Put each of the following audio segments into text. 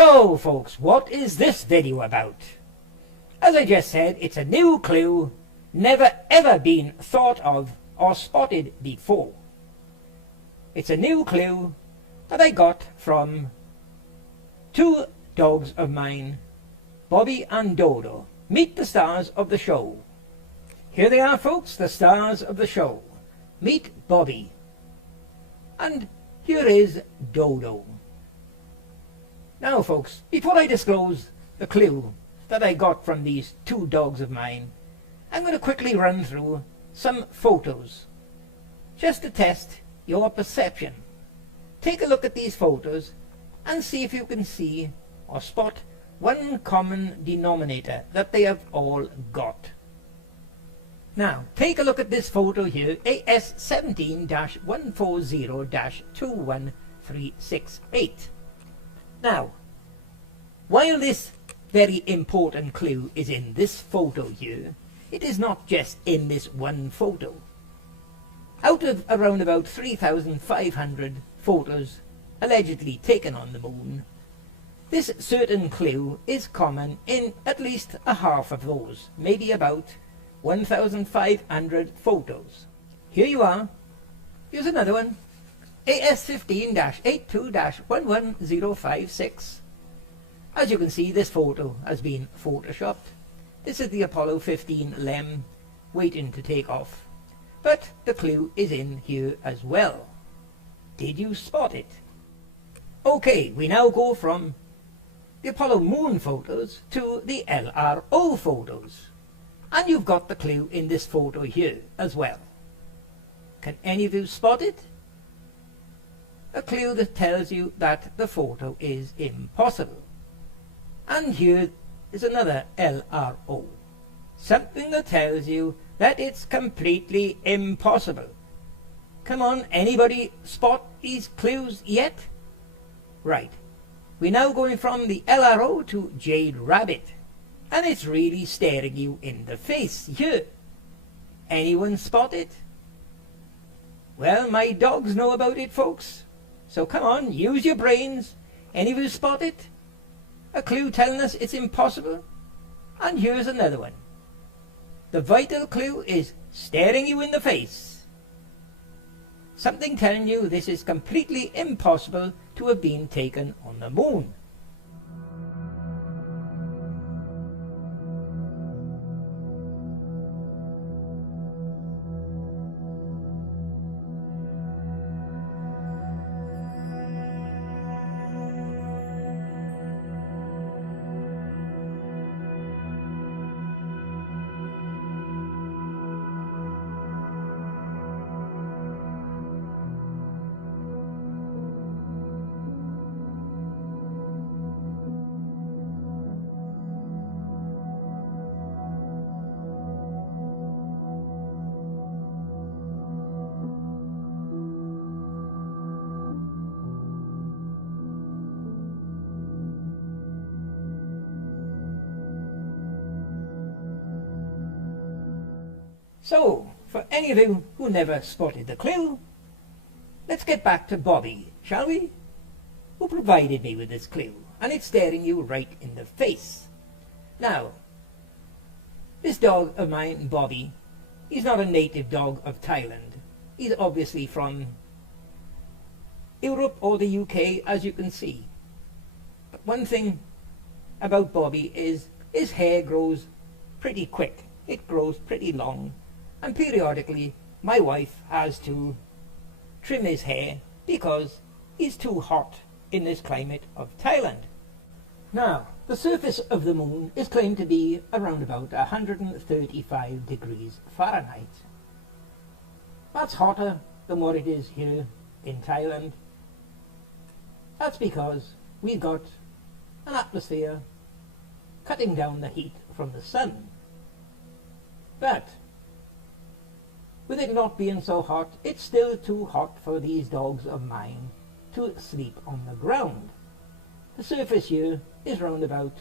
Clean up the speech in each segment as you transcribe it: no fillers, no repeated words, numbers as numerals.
So folks, what is this video about? As I just said, it's a new clue, never ever been thought of or spotted before. It's a new clue that I got from two dogs of mine, Bobby and Dodo. Meet the stars of the show. Here they are folks, the stars of the show. Meet Bobby. And here is Dodo. Now folks, before I disclose the clue that I got from these two dogs of mine, I'm going to quickly run through some photos, just to test your perception. Take a look at these photos and see if you can see or spot one common denominator that they have all got. Now, take a look at this photo here, AS17-140-21368. Now, while this very important clue is in this photo here, it is not just in this one photo. Out of around about 3,500 photos allegedly taken on the moon, this certain clue is common in at least a half of those, maybe about 1,500 photos. Here you are. Here's another one. AS15-82-11056. As you can see, this photo has been photoshopped. This is the Apollo 15 LEM waiting to take off. But the clue is in here as well. Did you spot it? Okay, we now go from the Apollo moon photos to the LRO photos. And you've got the clue in this photo here as well. Can any of you spot it? A clue that tells you that the photo is impossible. And here is another LRO. Something that tells you that it's completely impossible. Come on, anybody spot these clues yet? Right. We're now going from the LRO to Jade Rabbit. And it's really staring you in the face here. Anyone spot it? Well, my dogs know about it, folks. So come on, use your brains. Any of you spot it? A clue telling us it's impossible? And here's another one. The vital clue is staring you in the face. Something telling you this is completely impossible to have been taken on the moon. So, for any of you who never spotted the clue, let's get back to Bobby, shall we? Who provided me with this clue, and it's staring you right in the face. Now, this dog of mine, Bobby, he's not a native dog of Thailand. He's obviously from Europe or the UK, as you can see. But one thing about Bobby is his hair grows pretty quick. It grows pretty long. And periodically my wife has to trim his hair because he's too hot in this climate of Thailand. Now, the surface of the moon is claimed to be around about 135 degrees Fahrenheit. That's hotter than what it is here in Thailand. That's because we've got an atmosphere cutting down the heat from the sun. But with it not being so hot, it's still too hot for these dogs of mine to sleep on the ground. The surface here is round about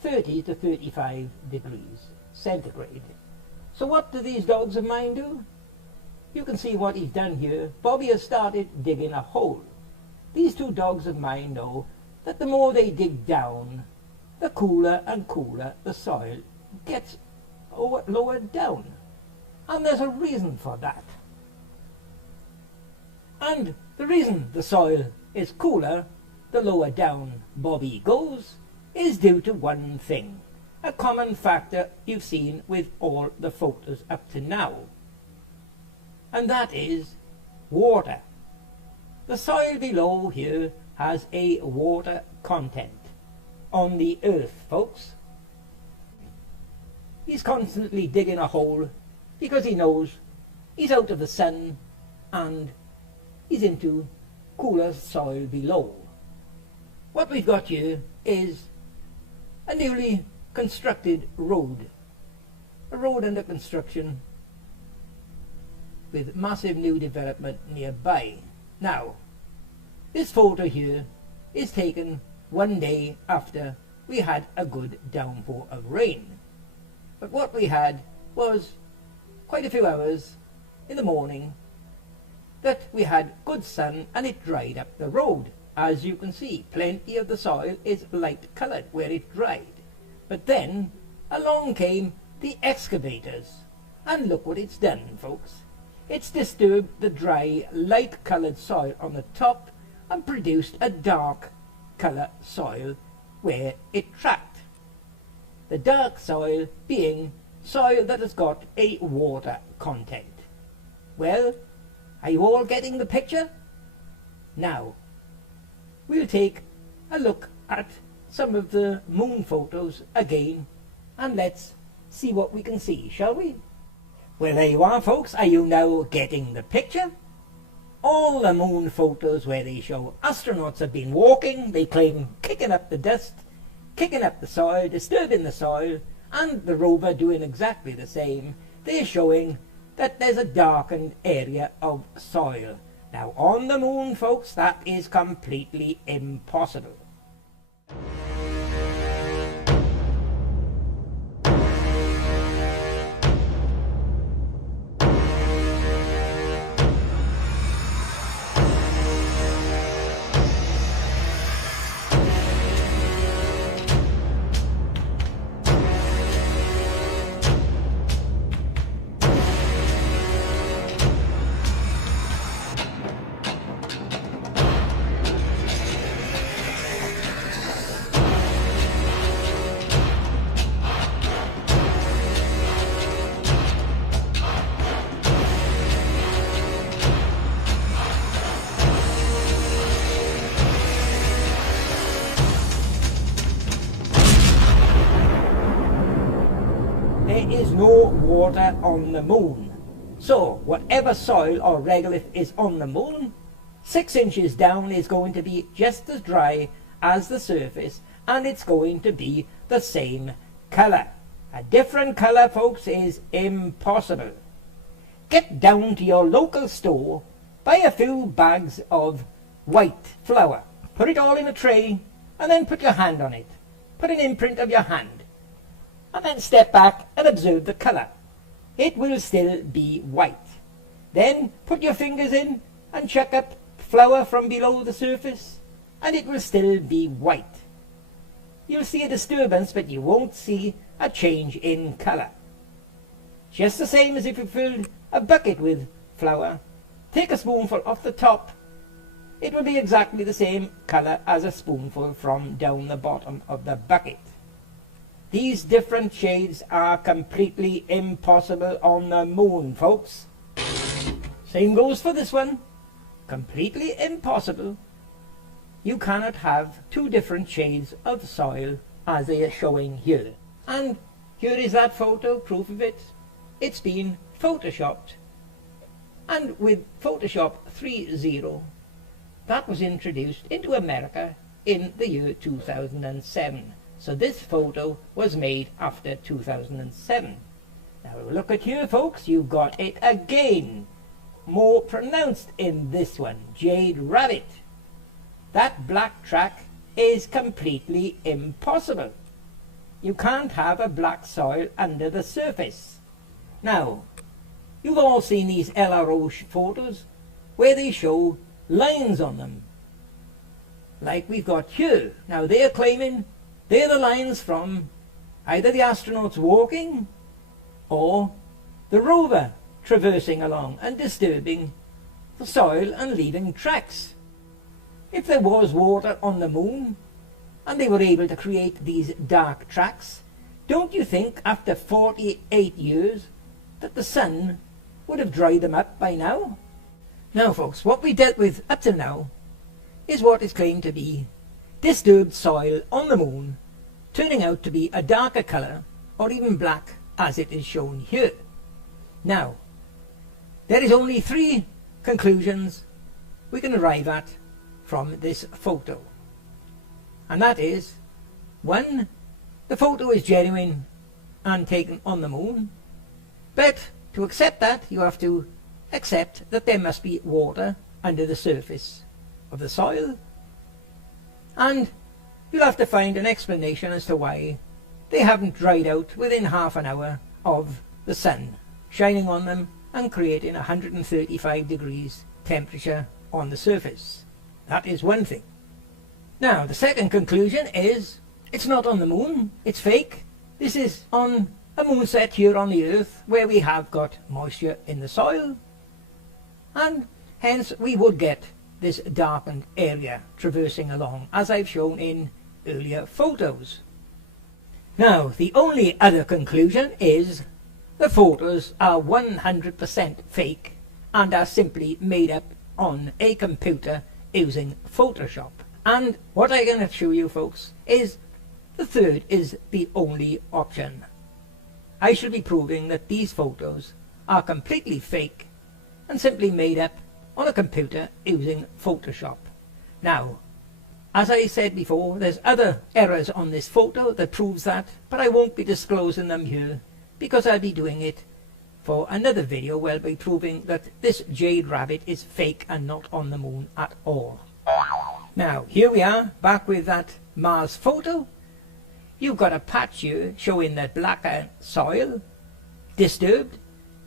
30 to 35 degrees centigrade. So what do these dogs of mine do? You can see what he's done here. Bobby has started digging a hole. These two dogs of mine know that the more they dig down, the cooler and cooler the soil gets lowered down. And there's a reason for that. And the reason the soil is cooler the lower down Bobby goes is due to one thing, a common factor you've seen with all the photos up to now. And that is water. The soil below here has a water content on the earth, folks. He's constantly digging a hole because he knows he's out of the sun and he's into cooler soil below. What we've got here is a newly constructed road. A road under construction with massive new development nearby. Now, this photo here is taken one day after we had a good downpour of rain. But what we had was quite a few hours in the morning that we had good sun and it dried up the road. As you can see, plenty of the soil is light coloured where it dried. But then along came the excavators, and look what it's done, folks. It's disturbed the dry, light coloured soil on the top and produced a dark colour soil where it tracked. The dark soil being soil that has got a water content. Well, are you all getting the picture? Now, we'll take a look at some of the moon photos again and let's see what we can see, shall we? Well, there you are, folks. Are you now getting the picture? All the moon photos where they show astronauts have been walking, they claim kicking up the dust, kicking up the soil, disturbing the soil, and the rover doing exactly the same. They're showing that there's a darkened area of soil. Now, on the moon, folks, that is completely impossible. There is no water on the moon. So whatever soil or regolith is on the moon, 6 inches down is going to be just as dry as the surface, and it's going to be the same colour. A different colour, folks, is impossible. Get down to your local store, buy a few bags of white flour, put it all in a tray, and then put your hand on it. Put an imprint of your hand. And then step back and observe the colour. It will still be white. Then put your fingers in and check up flour from below the surface, and it will still be white. You'll see a disturbance, but you won't see a change in colour. Just the same as if you filled a bucket with flour. Take a spoonful off the top. It will be exactly the same colour as a spoonful from down the bottom of the bucket. These different shades are completely impossible on the moon, folks. Same goes for this one. Completely impossible. You cannot have 2 different shades of soil as they are showing here. And here is that photo, proof of it. It's been photoshopped. And with Photoshop 3.0, that was introduced into America in the year 2007. So this photo was made after 2007. Now look at here, folks, you've got it again. More pronounced in this one, Jade Rabbit. That black track is completely impossible. You can't have a black soil under the surface. Now, you've all seen these LRO photos where they show lines on them. like we've got here. Now they're claiming they're the lines from either the astronauts walking or the rover traversing along and disturbing the soil and leaving tracks. If there was water on the moon and they were able to create these dark tracks, don't you think after 48 years that the sun would have dried them up by now? Now folks, what we dealt with up till now is what is claimed to be disturbed soil on the moon turning out to be a darker colour or even black as it is shown here. Now, there is only 3 conclusions we can arrive at from this photo. And that is, 1, the photo is genuine and taken on the moon, but to accept that you have to accept that there must be water under the surface of the soil, and you'll have to find an explanation as to why they haven't dried out within half an hour of the sun shining on them and creating 135 degrees temperature on the surface. That is one thing. Now the second conclusion is it's not on the moon, it's fake. This is on a moon set here on the Earth where we have got moisture in the soil, and hence we would get this darkened area traversing along as I've shown in earlier photos. Now the only other conclusion is the photos are 100% fake and are simply made up on a computer using Photoshop. And what I'm going to show you folks is the third is the only option. I shall be proving that these photos are completely fake and simply made up on a computer using Photoshop. Now, as I said before, there's other errors on this photo that proves that, but I won't be disclosing them here because I'll be doing it for another video where I'll be proving that this jade rabbit is fake and not on the moon at all. Now, here we are, back with that Mars photo. You've got a patch here showing that blacker soil, disturbed.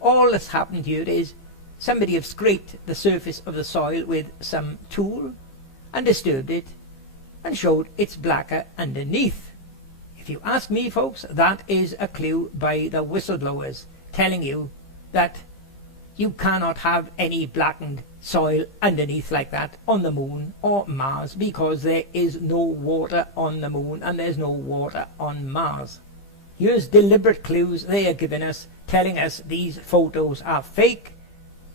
All that's happened here is somebody have scraped the surface of the soil with some tool and disturbed it and showed it's blacker underneath. If you ask me folks, that is a clue by the whistleblowers telling you that you cannot have any blackened soil underneath like that on the moon or Mars, because there is no water on the moon and there's no water on Mars. Here's deliberate clues they are giving us, telling us these photos are fake.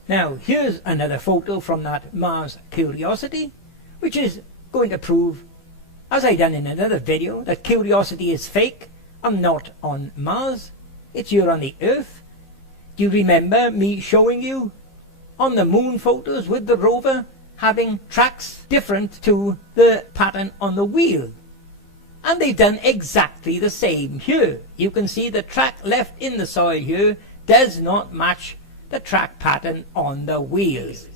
Now here's another photo from that Mars Curiosity, which is going to prove, as I done in another video, that Curiosity is fake and not on Mars. It's here on the Earth. Do you remember me showing you on the moon photos with the rover having tracks different to the pattern on the wheel? And they've done exactly the same here. You can see the track left in the soil here does not match the track pattern on the wheels.